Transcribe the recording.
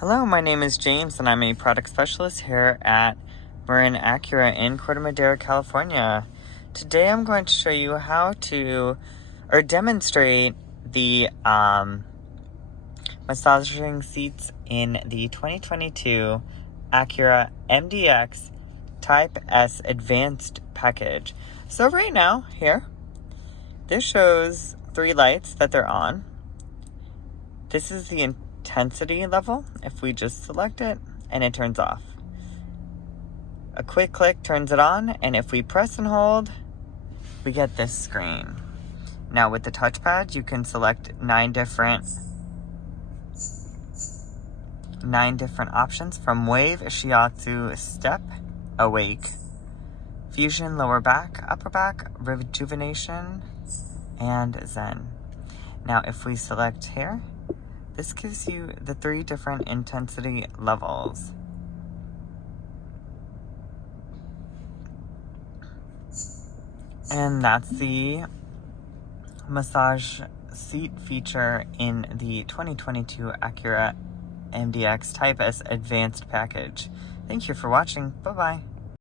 Hello, my name is James and I'm a product specialist here at Marin Acura in Corte Madera, California. Today I'm going to show you how to demonstrate the massaging seats in the 2022 Acura MDX Type S Advanced package. So right now, here, this shows 3 lights that they're on. This is the intensity level. If we just select it and it turns off. A quick click turns it on, and if we press and hold, we get this screen. Now with the touchpad, you can select 9 different options from Wave, Shiatsu, Step, Awake, Fusion, Lower Back, Upper Back, Rejuvenation, and Zen. Now if we select here, this gives you the 3 different intensity levels. And that's the massage seat feature in the 2022 Acura MDX Type S Advanced package. Thank you for watching. Bye-bye.